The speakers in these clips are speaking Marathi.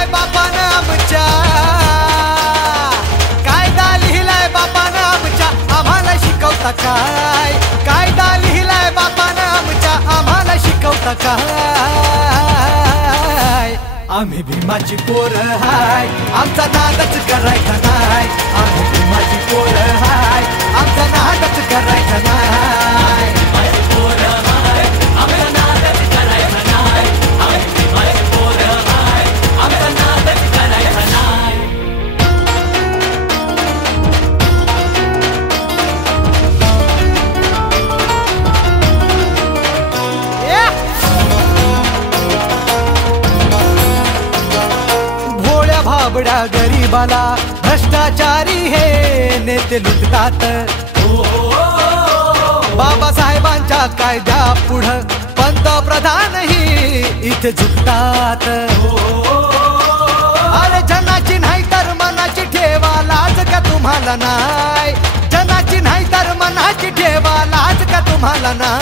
लिहिलाय बापानं आमच्या, कायदा लिहिलाय बापानं आमच्या, आम्हाला शिकवता काय? कायदा लिहिलाय बापानं आमच्या, आम्हाला शिकवता काय? आम्ही भीमाची पोरं हाय, आमचा नादच करायचा नाय. आम्ही भीमाची पोरं हाय, आमचा नादच करायचा नाय. भाबड्या गरीबाला भ्रष्टाचारी हे नेते लुटतात. बाबासाहेबांच्या कायद्या पुढं पंतप्रधानही इथे झुकतात. अरे जनाची नाही तर मनाची ठेवा लाज का तुम्हाला नाय? जनाची नाही तर मनाची ठेवा लाज का तुम्हाला नाय?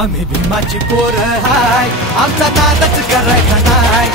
आम्ही भीमाची पोरं हाय, आमचा नादच करायचा नाय.